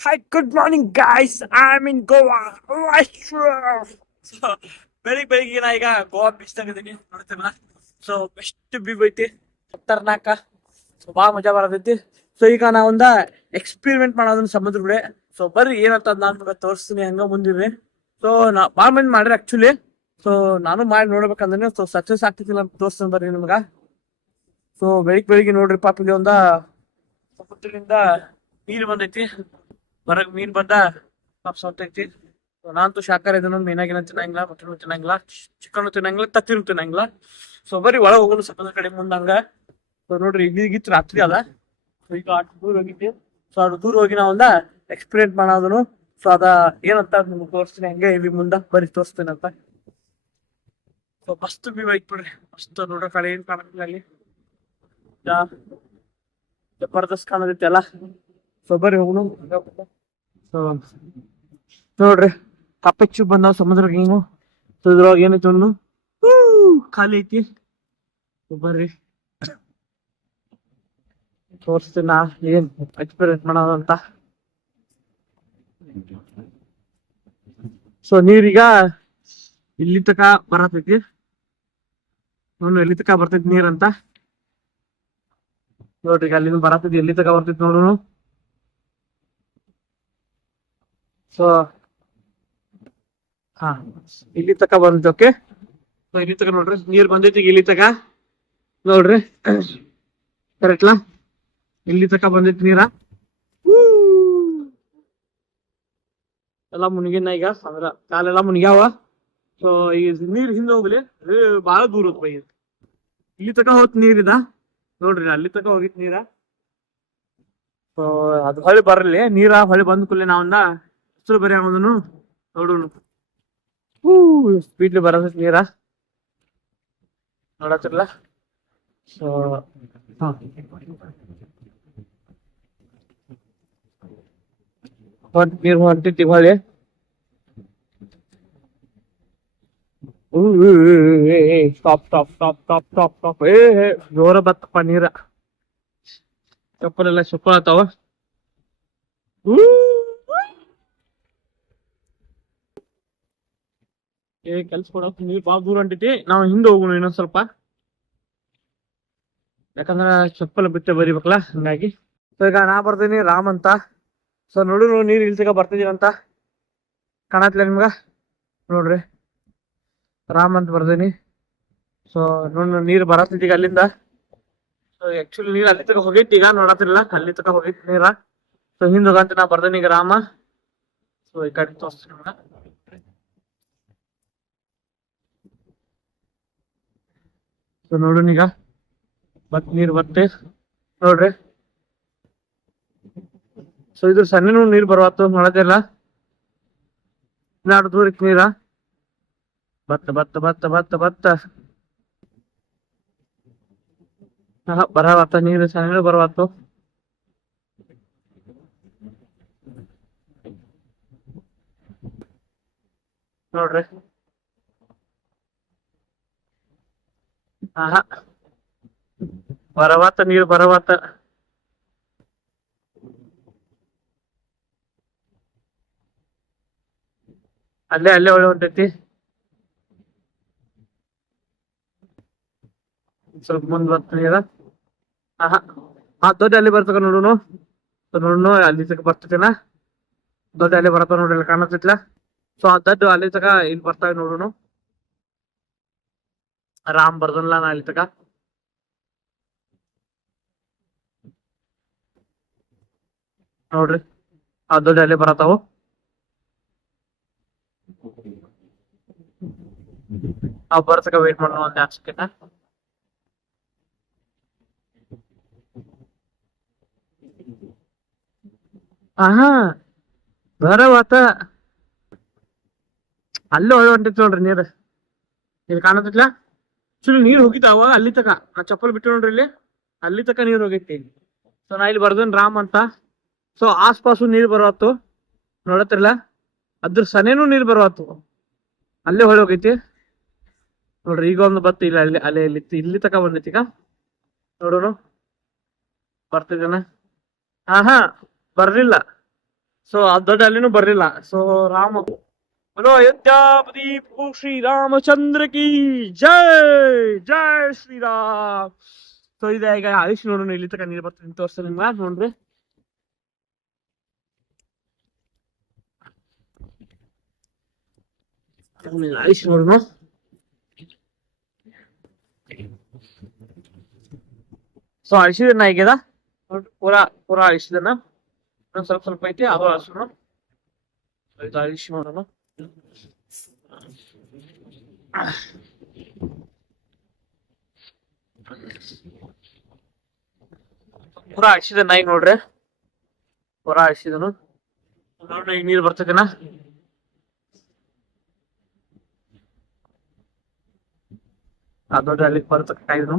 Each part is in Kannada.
Hi, good morning, guys. I'm in Goa. So ಬೆಳಿಗ್ಗೆ ನಾ ಈಗ ಗೋವಾ ಬೀಚ್ ಇದ್ದೀನಿ ನೋಡ್ತೀನ. ಸೊ ಬೆಸ್ಟ್ ವ್ಯೂ ಐತಿ, ಖತರ್ನಾಕ. ಸೊ ಭಾಳ ಮಜಾ ಬರತೈತಿ. ಸೊ ಈಗ ನಾ ಎಕ್ಸ್ಪೆರಿಮೆಂಟ್ ಮಾಡೋದನ್ನ ಸಮುದ್ರ ಕಡೆ. ಸೊ ಬರ್ರಿ ಏನಂತ ನಾನು ನಿಮ್ಗೆ ತೋರಿಸ್ತೀನಿ ಹಂಗ ಮುಂದಿರಿ. ಸೊ ನಾ ಭಾಳ ಮಂದಿ ಮಾಡ್ರಿ ಆಕ್ಚುಲಿ. ಸೊ ನಾನು ಮಾಡಿ ನೋಡ್ಬೇಕಂದ್ರೆ ಸೊ ಸಕ್ಸಸ್ ಆಗ್ತಿಲ್ಲ ಅಂತ ತೋರಿಸ್ತೀನಿ ಬರ್ರಿ ನಿಮ್ಗ. ಸೊ ಬೆಳಿಗ್ಗೆ ನೋಡ್ರಿ ಪಾಪ ಇಲ್ಲಿ ಸಮುದ್ರದಿಂದ ನೀರು ಬಂದೈತಿ. ಹೊರಗ್ ಮೀನ್ ಬಂದ ಪಾಪ ಸೌತೈತಿ. ನಾನಂತೂ ಶಾಖಾಹಾರಿ ಇದನ್ನ ಮೀನಾಗಿನ ತಿನ್ನಂಗಿಲ್ಲ, ಮಟನ್ ತಿನ್ನಂಗಿಲ್ಲ, ಚಿಕನ್ ತಿನ್ನಂಗಿಲ್ಲ, ತತ್ತಿನೂ ತಿನ್ನಂಗಿಲ್ಲ. ಸೊ ಬರೀ ಒಳಗೆ ಹೋಗೋದು ಸಮುದ್ರ ಕಡೆ ಮುಂದಂಗ. ಸೊ ನೋಡ್ರಿ ಈಗಿತ್ತು ರಾತ್ರಿ ಅದ. ಸೊ ಈಗ ಅಷ್ಟು ದೂರ ಹೋಗಿದ್ದೆ. ಸೊ ಅಷ್ಟು ದೂರ ಹೋಗಿ ನಾ ಎಕ್ಸ್ಪೀರಿಯನ್ಸ್ ಮಾಡೋದನು. ಸೊ ಅದ ಏನಂತ ನಿಮ್ಗೆ ತೋರಿಸ್ತೀನಿ, ಹಂಗೆ ಇಲ್ಲಿ ಮುಂದೆ ಬರೀ ತೋರಿಸ್ತೀನಿ ಅಂತ. ಸೊ ಮಸ್ತ್ ವ್ಯೂ ಐತ್ ಬಿಡ್ರಿ, ಮಸ್ತ್ ನೋಡ್ರ ಕಡೆ ಏನ್ ಕಾಣಕ್ಕಿಲ್ಲ ಅಲ್ಲಿ. ಜಬರ್ದಸ್ತ್ ಕಾಣತೈತಿ ಎಲ್ಲ. ಸೊ ಬರ್ರಿ ಹೋಗುನು. ಸೊ ನೋಡ್ರಿ ಕಪ್ಪಚ್ಚು ಬಂದಾವ ಸಮುದ್ರಕ್ಕೆ ಹಿಂಗು. ಸೊ ಇದ್ರೊಳಗೆ ಏನೈತಿ ಒಂದು ಖಾಲಿ ಐತಿ. ಬರ್ರಿ ತೋರಿಸ್ತೀನಿ ನಾ ಏನ್ ಎಕ್ಸ್ಪೀರಿಯನ್ಸ್ ಮಾಡೋದಂತ. ಸೊ ನೀರೀಗ ಇಲ್ಲಿ ತಕ ಬರತೈತಿ. ನೋಡು ಎಲ್ಲಿ ತಕ ಬರ್ತೈತಿ ನೀರಂತ ನೋಡ್ರಿ. ಅಲ್ಲಿಂದ ಬರತೈತಿ, ಎಲ್ಲಿ ತಕ ಬರ್ತೈತಿ ನೋಡು. ಸೊ ಹಾ ಇಲ್ಲಿ ತಕ ಬಂದೈತಿ. ಓಕೆ, ಸೊ ಇಲ್ಲಿ ತಕ ನೋಡ್ರಿ ನೀರ್ ಬಂದೈತಿ. ಇಲ್ಲಿ ತಕ ನೋಡ್ರಿ ಕರೆಕ್ಟ್ಲಾ, ಇಲ್ಲಿ ತಕ ಬಂದೈತಿ ನೀರ. ಎಲ್ಲಾ ಮುನಿಗಿನ ಈಗ ಅಂದ್ರ ಕಾಲೆಲ್ಲಾ ಮುನಿಗ್ಯಾವ. ಸೊ ಈ ನೀರ್ ಹಿಂದೆ ಹೋಗ್ಲಿ, ಬಾಳ ದೂರ ಹೋತ್ ಬೈ. ಇಲ್ಲಿ ತಕ ಹೋತ್ ನೀರಿದ ನೋಡ್ರಿ, ಅಲ್ಲಿ ತಕ ಹೋಗಿತ್ ನೀರ. ಸೊ ಅದು ಹೊಳಿ ಬರ್ಲಿ ನೀರ. ಹೊಳಿ ಬಂದ ಕೂಡಲೇ ನಾವೊಂದ ಹೆಸರು ಬರೀ ಆಗೋದನು ನೋಡೋಣ. ಸ್ಪೀಡ್ಲಿ ಬರತೈತಿ ನೀರ ನೋಡತ್ತಿರ್ಲ. ಸೊ ನೀರ್ ಹೊಂಟೈತಿ ಹೊಳಿ. Stop stop stop stop stop stop. ಜೋರ ಬತ್ತಪ್ಪ ನೀರ. ಚಪ್ಪಲೆಲ್ಲ ಚಪ್ಪಲತ್ತಾವ. ಕೆಲ್ಸ ಕೊಡ, ನೀರ್ ಬಾಳ ದೂರ ಹೊಂಟೈತಿ. ನಾವು ಹಿಂದೆ ಹೋಗೋಣ ಇನ್ನೊಂದ್ ಸ್ವಲ್ಪ, ಯಾಕಂದ್ರ ಚಪ್ಪಲ್ ಬಿಟ್ಟೆ ಬರಿಬೇಕಲ್ಲ ಹಂಗಾಗಿ. ಸೊ ಈಗ ನಾ ಬರ್ತೀನಿ ರಾಮ್ ಅಂತ. ಸೊ ನೋಡು ನೀರ್ ಇಲ್ಸಿಗ ಬರ್ತಿದೀನಿ ಅಂತ ಕಾಣತ್ಲ ನಿಮ್ಗ. ನೋಡ್ರಿ ರಾಮ್ ಅಂತ ಬರ್ತೀನಿ. ಸೊ ನೋಡ್ ನೀರ್ ಬರತೈತಿ ಅಲ್ಲಿಂದ. ಸೊ ಆಕ್ಚುಲಿ ನೀರ್ ಅಲ್ಲಿ ತಕ ಹೋಗೈತಿ, ಈಗ ನೋಡತ್ತಿರಲ್ಲ ಅಲ್ಲಿ ತಕ ಹೋಗೈತಿ ನೀರ. ಸೊ ಹಿಂದ್ ಹೋಗಂತ ನಾ ಬರ್ದೇನಿ ಈಗ ರಾಮ. ಸೊ ಈ ಕಡೆ ತೋರಿಸ್ತೀನಿ ನಿಮ್ಗ. ಸೊ ನೋಡೋಣ ಈಗ ಮತ್ ನೀರ್ ಬರ್ತೇ ನೋಡ್ರಿ. ಸೊ ಇದ್ರ ಸಣ್ಣನು ನೀರ್ ಬರವಾತು ನೋಡದಿಲ್ಲ. ನಾಡು ದೂರಕ್ಕೆ ನೀರ ಬತ್ತ ಬತ್ತ ಬತ್ತ ಬತ್ತ ಬತ್ತ ಬರವಾತ ನೀರು. ಸಣ್ಣ ಬರವಾತು. ನೋಡ್ರಿ ಆಹಾ ಬರವಾತ ನೀರು ಬರವಾತ. ಅಲ್ಲೇ ಅಲ್ಲೇ ಒಳ್ಳೆ ಹೊಂಟೈತಿ. ಸ್ವಲ್ಪ ಮುಂದ್ ಬರ್ತ ನೀರ. ಆಹಾ ದೊಡ್ಡ ಅಲ್ಲಿ ಬರ್ತಕ ನೋಡುನು. ನೋಡ್ನು ಅಲ್ಲಿ ತಕ ಬರ್ತೈತಿನ. ದೊಡ್ಡ ಅಲ್ಲಿ ಬರತ್ತ ನೋಡ್ರಿ, ಅಲ್ಲಿ ಕಾಣತೈತ್ಲ. ಸೊ ಆ ದೊಡ್ಡ ಅಲ್ಲಿ ತಕ ಇಲ್ಲಿ ಬರ್ತಾವ ನೋಡುನು. ರಾಮ್ ಬರ್ದನ್ಲ ನಾ ಅಲ್ಲಿ ತಕ. ನೋಡ್ರಿ ಆ ದೊಡ್ಡ ಅಲ್ಲಿ ಬರತಾವು. ನಾವ್ ಬರ್ತಕ ವೇಟ್ ಮಾಡೋಣ ಒಂದ್ 2 ಸೆಕೆಂಡ್. ಆಹಾ ಬರವಾತ. ಅಲ್ಲೇ ಹೊಳೆ ಹೊಂಟೈತಿ ನೋಡ್ರಿ ನೀರ್. ಇಲ್ಲಿ ಕಾಣತೈತ್ಲ. ಆಕ್ಚುಲಿ ನೀರ್ ಹೋಗಿತಾವ ಅಲ್ಲಿ ತಕ. ನಾ ಚಪ್ಪಲ್ ಬಿಟ್ಟು ನೋಡ್ರಿ ಇಲ್ಲಿ, ಅಲ್ಲಿ ತಕ ನೀರ್ ಹೋಗೈತಿ. ಸೊ ನಾ ಇಲ್ಲಿ ಬರ್ದೇನ್ ರಾಮ್ ಅಂತ. ಸೊ ಆಸ್ಪಾಸು ನೀರ್ ಬರವಾತು ನೋಡತ್ತಿರ್ಲ. ಅದ್ರ ಸನೇನು ನೀರ್ ಬರವಾತು. ಅಲ್ಲೇ ಹೊಳೆ ಹೋಗೈತಿ ನೋಡ್ರಿ. ಈಗ ಒಂದು ಬತ್ತ ಇಲ್ಲ, ಅಲ್ಲಿ ಅಲ್ಲೇ ಇಲ್ಲಿ ತಕ ಬಂದೈತಿ. ಈಗ ನೋಡೋನು ಬರ್ತಿದ್ದೇನ. ಹಾ ಬರ್ಲಿಲ್ಲ. ಸೊ ದೊಡ್ಡ ಅಲ್ಲಿನೂ ಬರ್ಲಿಲ್ಲ. ಸೊ ರಾಮ बोलो अयोध्यापति प्रभु श्री रामचंद्र की जय जय श्री राम. ಸೊ ಇದೆ ಈಗ ಆಯುಷ್ ನೋಡೋಣ ಇಲ್ಲಿ ತನಕ ನೀರು ಬರ್ತೀನಿ ತೋರಿಸ್ತಾರೆ ನಿಮ್ಗೆ ನೋಡ್ರಿ. ಆಯುಷ್ ನೋಡೋಣ. ಸೊ ಅಳಿಸಿದನ್ನ ಈಗದ ಪೂರಾ ಪೂರಾ ಅಳಿಸಿದನ್ನ ಸ್ವಲ್ಪ ಸ್ವಲ್ಪ ಐತಿ ಅದು ಅಳಿಸೋಣ. ಅಳಿಸಿ ನೋಡೋಣ. ಪೂರಾ ಅಳಿಸಿದನ್ನ ಈಗ ನೋಡ್ರಿ, ಪೂರಾ ಅಳಿಸಿದನು ನೋಡ್ರಿ. ಈಗ ನೀರು ಬರ್ತದೇನ ಅದೊಡ್ಡ ಅಲ್ಲಿ ಬರ್ತಕ್ಕೂ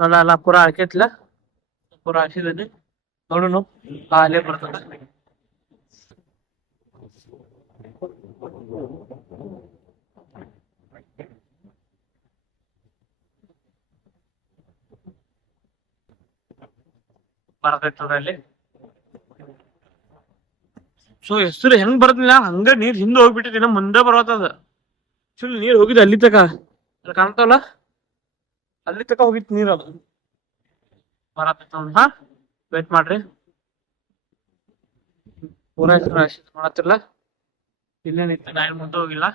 ಅಲ್ಲ ಪೂರಾ ಹಾಕೈತ್ಲ, ಪೂರಾ ಹಾಕಿದ್ದೇನೆ ನೋಡೋಣ ಅಲ್ಲೇ ಬರ್ತದ. ಬರ್ತೈತದ ಅಲ್ಲಿ. ಸೊ ಹೆಸರು ಹೆಂಗ್ ಬರ್ತಿಲ್ಲ ಹಂಗ ನೀರ್ ಹಿಂದೆ ಹೋಗ್ಬಿಟ್ಟಿನ ಮುಂದೆ ಬರತ್ತದ. ಚುಲ್ ನೀರ್ ಹೋಗಿದ್ ಅಲ್ಲಿ ತಕ ಕಾಣ್ತಾವಲ್ಲ, ಅಲ್ಲಿ ತಕ ಹೋಗಿತ್ತು ನೀರ್. ಅದು ಬರತ್ತ. ಹಾ ವೇಟ್ ಮಾಡ್ರಿ, ಪೂರಾ ಹೆಸರು ಮಾಡತ್ತಿರ್ಲ. ಇಲ್ಲೇ ನಿಂತ ನಾ ಮುಂದೆ ಹೋಗಿಲ್ಲ.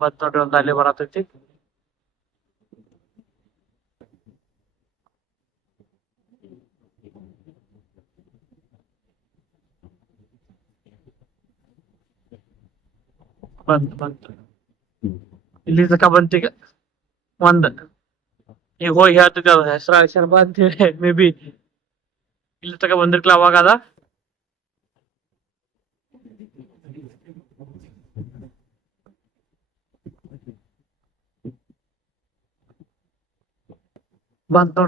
ಬತ್ ನೋಡ್ರಿ ಒಂದ್ ಅಲ್ಲಿ ಬರತೈತಿ. ಬಂತು ಇಲ್ಲಿ ತಕ ಬಂತೀಗ ಒಂದ್. ಈಗ ಹೋಗಿ ಹೇಳ್ತಿದ್ದೆ ಅದ ಹೆಸರು ಬಾ ಅಂತೇಳಿ. ಮೇ ಬಿ ಇಲ್ಲಿ ತಕ ಬಂದಿರ್ಕಲ ಅವಾಗ ಅದ. ಬಂತ್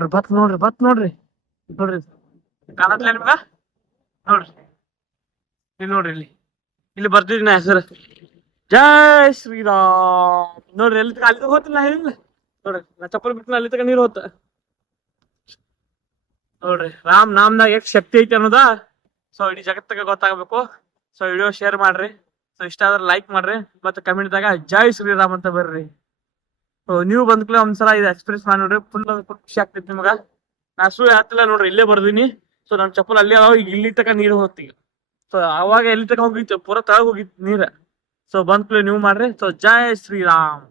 ನೋಡ್ರಿ ಕಾಣತ್ಲ ನಿಮ್ಗ ನೋಡ್ರಿ. ಇಲ್ಲಿ ನೋಡ್ರಿ, ಇಲ್ಲಿ ಬರ್ತಿದ್ನ ಹೆಸರು ಜೈ ಶ್ರೀರಾಮ್. ನೋಡ್ರಿ ಎಲ್ಲಿ ಅಲ್ಲಿ ತಗ ಹೋತಿಲ್ಲ ಹೇಳಿಲ್ಲ ನೋಡ್ರಿ. ನಾ ಚಪ್ಪಲ್ ಬಿಟ್ಟು ಅಲ್ಲಿ ತಗ ನೀರು ಹೋತ ನೋಡ್ರಿ. ರಾಮ್ ನಾಮ್ನಾಗ ಎಷ್ಟು ಶಕ್ತಿ ಐತಿ ಅನ್ನೋದ ಸೊ ಇಡೀ ಜಗತ್ತಾಗ ಗೊತ್ತಾಗಬೇಕು. ಸೊ ವಿಡಿಯೋ ಶೇರ್ ಮಾಡ್ರಿ. ಸೊ ಇಷ್ಟ ಆದ್ರೆ ಲೈಕ್ ಮಾಡ್ರಿ, ಮತ್ತೆ ಕಮೆಂಟ್ದಾಗ ಜೈ ಶ್ರೀರಾಮ್ ಅಂತ ಬರ್ರಿ. ಸೊ ನೀವು ಬಂದ್ಕೂಲೆ ಒಂದ್ಸಲ ಇದು ಎಕ್ಸ್ಪೀರಿಯನ್ಸ್ ಮಾಡಿ ನೋಡ್ರಿ, ಫುಲ್ ಖುಷಿ ಆಗ್ತೈತಿ ನಿಮಗ. ನಾ ಸುಳ್ಳು ಹೇಳ್ತಿಲ್ಲ ನೋಡ್ರಿ, ಇಲ್ಲೇ ಬರ್ದೀನಿ. ಸೊ ನನ್ ಚಪ್ಪಲ್ ಅಲ್ಲಿ ಅದಾವ. ಈಗ ಇಲ್ಲಿ ತಕ ನೀರು ಹೋಗ್ತೀವಿ. ಸೊ ಅವಾಗ ಎಲ್ಲಿ ತಕ ಹೋಗಿತ್ತು, ಪೂರಾ ತಳಗ ಹೋಗಿತ್ತು ನೀರ. ಸೊ ಬಂದ್ಕೂಲೆ ನೀವು ಮಾಡ್ರಿ. ಸೊ ಜೈ ಶ್ರೀರಾಮ್.